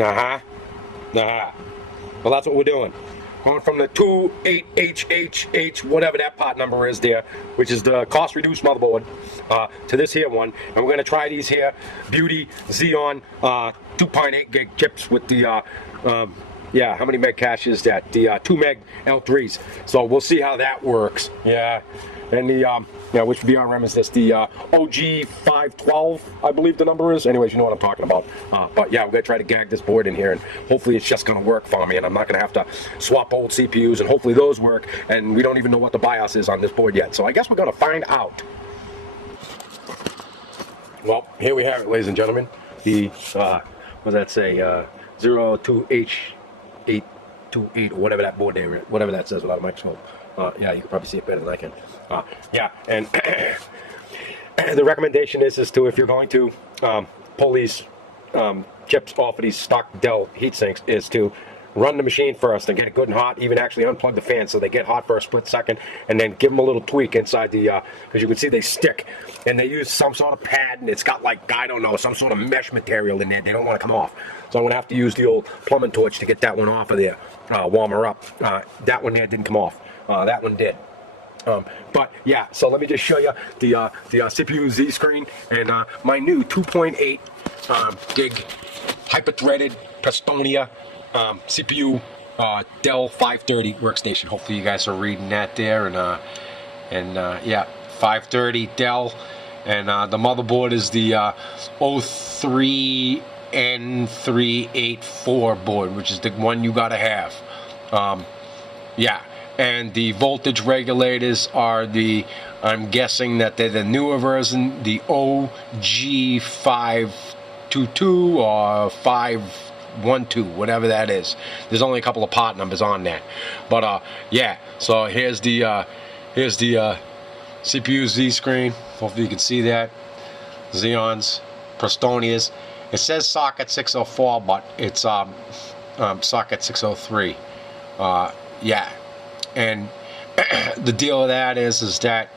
Well, that's what we're doing. Going from the 28HHH, whatever that part number is there, which is the cost reduced motherboard, to this here one. And we're going to try these here Beauty Xeon 2.8 gig chips with the, yeah, how many meg cache is that? The 2 meg L3s. So we'll see how that works. Yeah. And the, yeah, which VRM is this? The OG512, I believe the number is. Anyways, you know what I'm talking about. But yeah, we're going to try to gag this board in here, and hopefully it's just going to work for me, and I'm not going to have to swap old CPUs, and hopefully those work, and we don't even know what the BIOS is on this board yet. So I guess we're going to find out. Well, here we have it, ladies and gentlemen. The, what does that say? 02H828, or whatever that board name is, whatever that says without a microscope. Yeah, you can probably see it better than I can. Yeah, and the recommendation is to, if you're going to pull these chips off of these stock Dell heatsinks, is to run the machine first and get it good and hot, even actually unplug the fan so they get hot for a split second, and then give them a little tweak inside the, because you can see they stick, and they use some sort of pad, and it's got like, I don't know, some sort of mesh material in there. They don't want to come off. So I'm going to have to use the old plumbing torch to get that one off of there, warm her up. That one there didn't come off. That one did. But yeah, so let me just show you the CPU Z screen and my new 2.8 gig hyper-threaded Prestonia CPU Dell 530 workstation. Hopefully you guys are reading that there, and yeah, 530 Dell, and the motherboard is the 03N384 board, which is the one you gotta have. Yeah. And the voltage regulators are the, I'm guessing that they're the newer version, the OG522 or 512, whatever that is. There's only a couple of part numbers on there. But yeah, so here's the CPU Z screen. Hopefully you can see that. Xeons, Prestonias. It says socket 604, but it's socket 603. Yeah. And the deal with that is that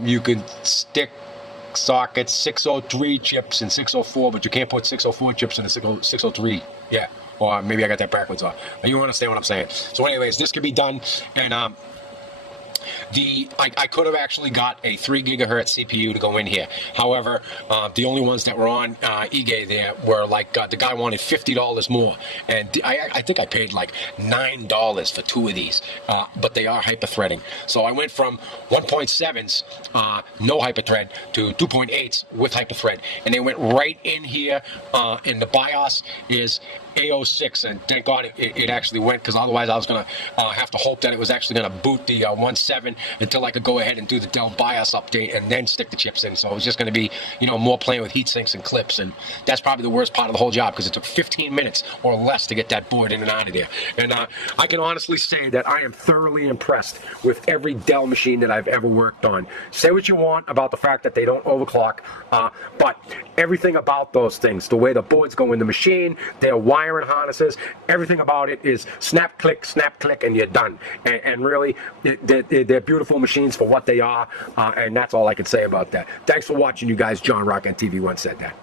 you can stick socket 603 chips in 604, but you can't put 604 chips in a 603. Yeah, or maybe I got that backwards off. You understand what I'm saying? So anyways, this could be done, and I could have actually got a 3 gigahertz CPU to go in here. However, the only ones that were on eGay there were like, the guy wanted $50 more. And I think I paid like $9 for 2 of these, but they are hyper-threading. So I went from 1.7s, no hyper-thread, to 2.8s with hyper-thread. And they went right in here, and the BIOS is A06, and thank God it actually went, because otherwise I was going to have to hope that it was actually going to boot the 1.7 until I could go ahead and do the Dell BIOS update and then stick the chips in. So it was just going to be, you know, more playing with heat sinks and clips, and that's probably the worst part of the whole job, because it took 15 minutes or less to get that board in and out of there. And I can honestly say that I am thoroughly impressed with every Dell machine that I've ever worked on. Say what you want about the fact that they don't overclock, but everything about those things, the way the boards go in the machine, their wiring harnesses, everything about it is snap, click, and you're done. And really, they're beautiful machines for what they are, and that's all I can say about that. Thanks for watching, you guys. John Rock on TV once said that.